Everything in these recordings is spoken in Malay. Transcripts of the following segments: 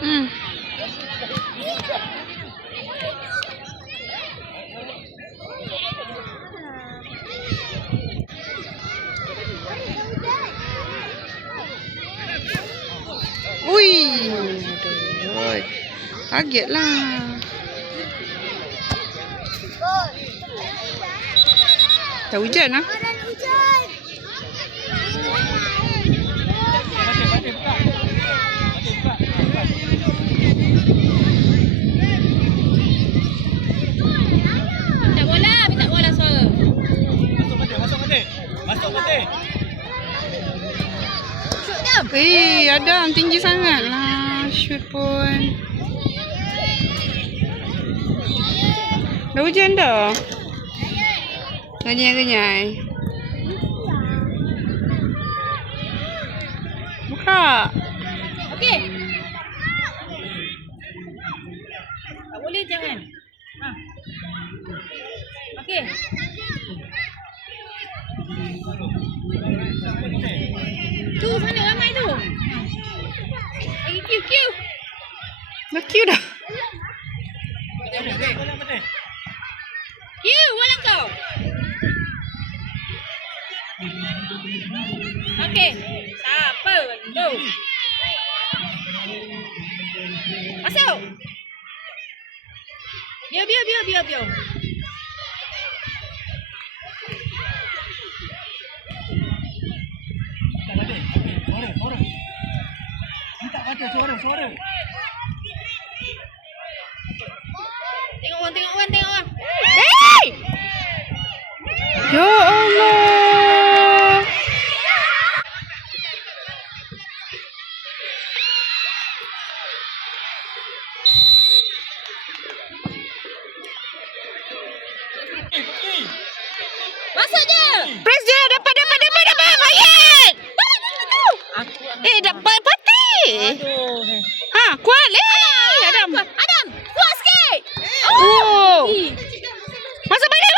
Hmm. Ui, aduh, kaget lah. Tak hujan lah. Minta bola suara. Masuk Fatih. Adam tinggi sangat lah. Shoot pun. Dah hujan dah. Genyai-genyai. Buka. Okey. Tak boleh jangan. Ha. Okey. Tu sana ramai tu. Lagi kiu. Dah cute dah. Kiu, bola kau. Okey. Siapa tu? Masuk. Biar. Suara. Tengok orang. Hey! Ya Allah. Masuk je. Press je. Dapat. Bayat. Dapat Fatih. Aduh. Ha, kuat. Adam. Adam, kuat sikit. Oh. Ih. Masuk Fatih.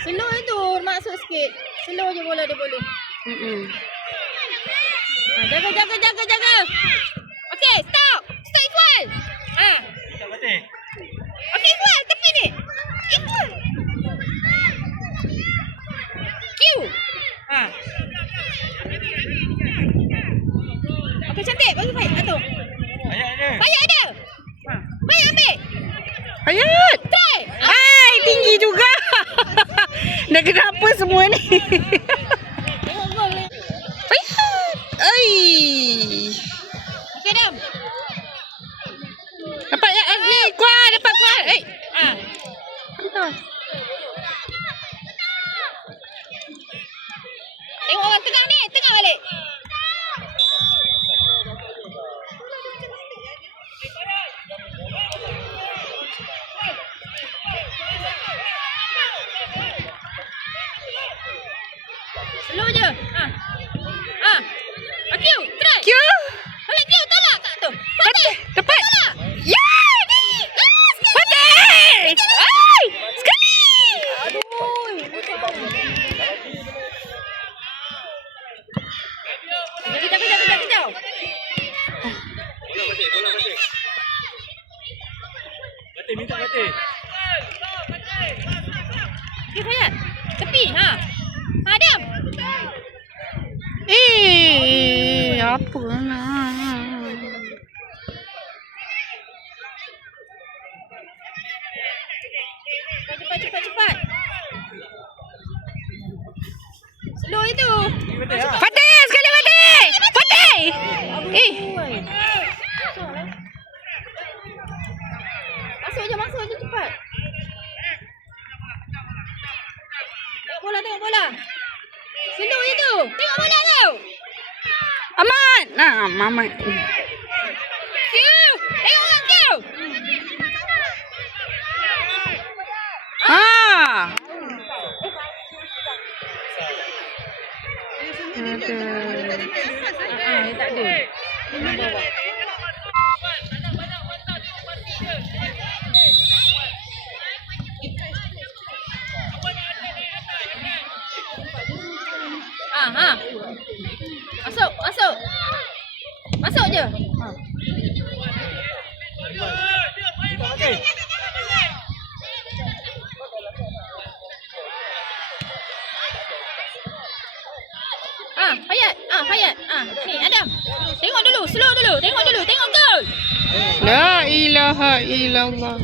Slow itu masuk sikit. Slow je bola dia boleh. Jaga. Okey, stop. Stop Iqbal. Ha. Fatih. Okey Iqbal, tepi ni. Iqbal. Q. Ha. Okey, cantik. Bagi Faiz. Atuk. Bayar ada. Ha. Bayar ambil. Ayat. Try. Hai, tinggi juga. Dah kenapa semua ni? Tengok gol ni. Ayat. Ai. Okey, Dam. Dapat ni kuat, dapat kuat. Ha. Mantap. Tengok orang tengah ni. Tengah balik. Slow je. Ha. Okey, try. Q. Balik Q, tolak kat tu. Fatih. Dapat. Tolak. Ya, ni. Fatih. Ai, sekali. Kejap. Fatih minta Fatih. Okey, Fayat. Tepi. Ha. Adam. Apa lah. Cepat. Slow itu. Fatih, sekali Fatih. Fatih. Masuk je cepat. Tengok bola. Slow itu. Tengok bola tau. Aman. Mamat. Q. Tengok orang Q. Tak ada. Masuk, masuk. Masuk je. Okey. Hayat. Hayat. Ni Adam. Tengok dulu, slow dulu. Tengok dulu, tengok gol. La ilaha illallah.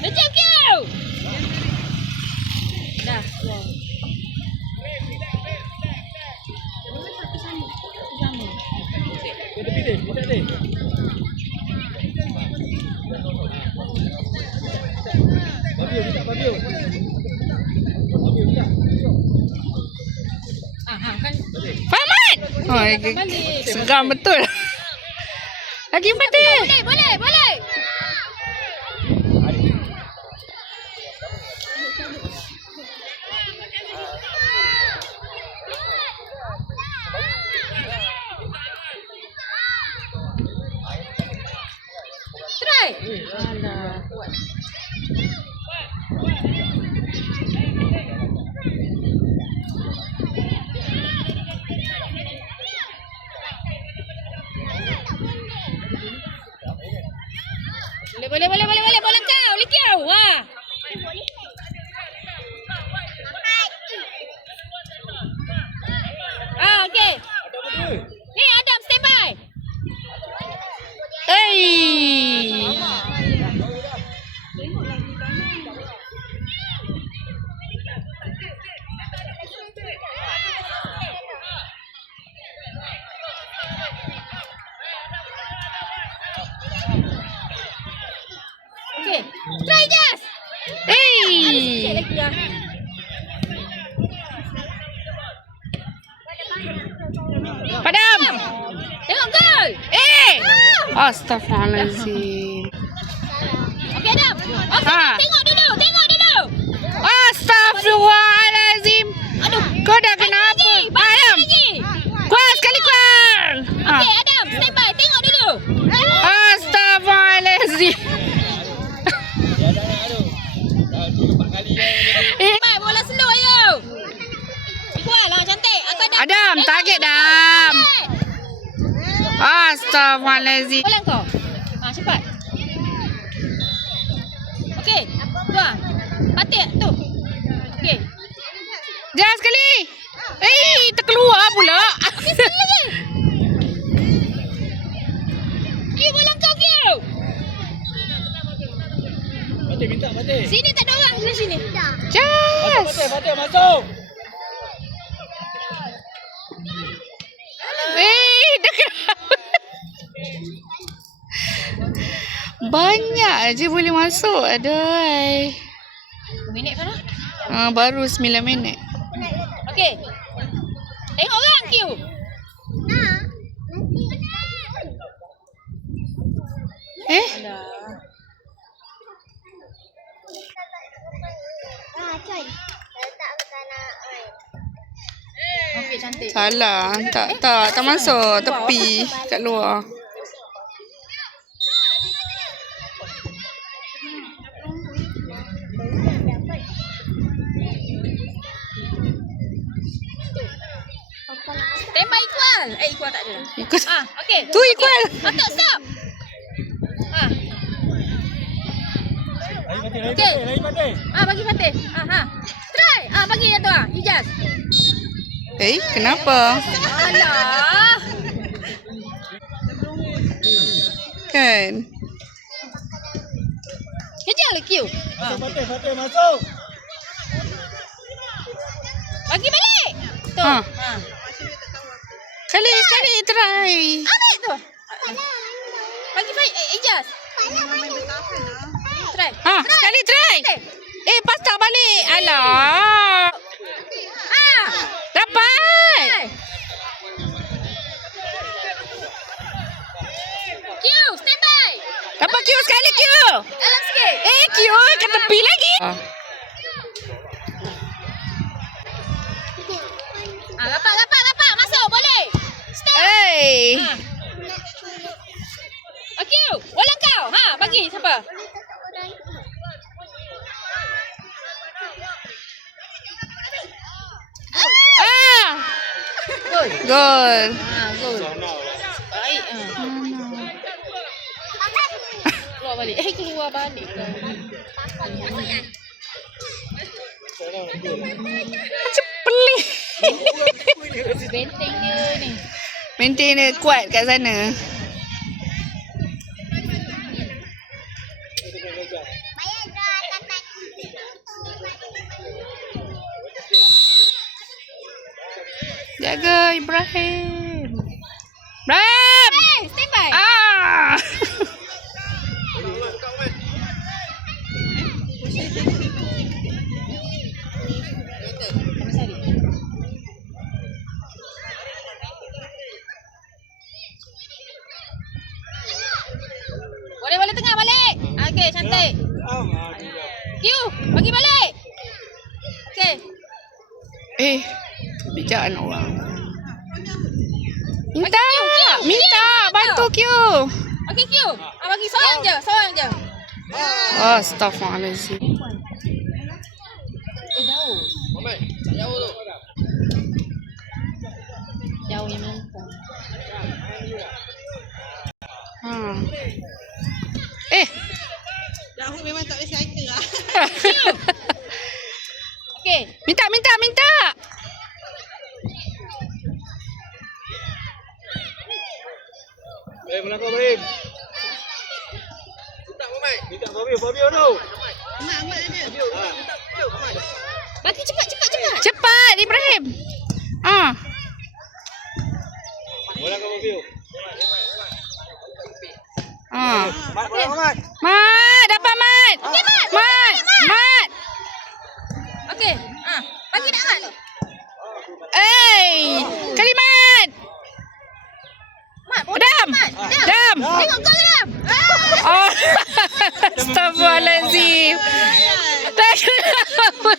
Dah jam kau. Dah. Dia tepi dia. Dia tak ada. Babio, dia tak babio. Babio, dia tak. Kan Fahmat. balik. Seram betul. Lagi patih. Boleh. Try. Alah. Boleh. Bola kau, Likiau. Okey. Ni Adam, stand by. Hey. Okey. Try just. Sikit Hey. lagi dah. Padam. Tengok gol. Astaghfirullahalazim. Okey Adam. Okey, Ha. tengok dulu. Astaghfirullahalazim. Aduh. Kau dah kenapa? Padam. Lagi. Kuat sekali kuat. Okey Adam, stand by. Tengok dulu. Astaghfirullahalazim. Stand bola slow ayo. Kuat lah cantik. Aku Adam, target Adam. Astaghfirullahalazim. Bola kau. Cepat. Okey. Tu Patik tu. Okey. Jangan sekali. Terkeluar pula. Okey, sekali lagi. Bola kau kau. Patih, minta Patih. Sini tak ada orang di sini. Just. Patih, masuk. Dah kenapa? Banyak je boleh masuk. Aduh. Minit kan? Baru 9 minit. Okey. Tengok orang Q. Okey, cantik. Salah. Tak masuk tepi kat luar. Tembak Iqbal. Iqbal tak ada. Ikut. Okey. Tu Iqbal. Patut stop. Lagi Okey. Patih. Bagi Fatih. Try. Bagi yang tu Ijaz. Kenapa? Alah. Kan? Kejarlah Q. Patih, masuk. Bagi balik. Tu. Sekali try. Ambil tu. Bagi Ijaz. Try. Sekali try. Pasal balik. Alah. Dapat. Q, stand by. Dapat Q sekali Q. Dalam sikit. Q kat tepi lagi. Rapat. Masuk, boleh. Stop. Q, bola kau. Bagi siapa? Gol. Gol. Baik. Keluar balik. Keluar balik. Macam pelik. Benteng dia ni. Maintain dia kuat kat sana. Jaga Ibrahim. Ibrahim. Hey, stand by. Boleh tengah balik. Okey, cantik. Q, bagi balik. Okey. Bijak anak orang. Minta bantu Q. Okey, Q. Bagi seorang je. Astaghfirullahalazim. Jauh yang melengkung. Jauh memang tak boleh cycle lah. Okey. Minta. Melangkah Ibrahim. Minta Fabio tu. Mak ada. Bagi cepat. Cepat Ibrahim. Melangkah Fabio. Mat, dapat Mat. Mat. Okey. Bagi nak Mat. Kalimat. Mat, Dam. Tengok kau Dam. Astaghfirullahalazim. Tak kenapa.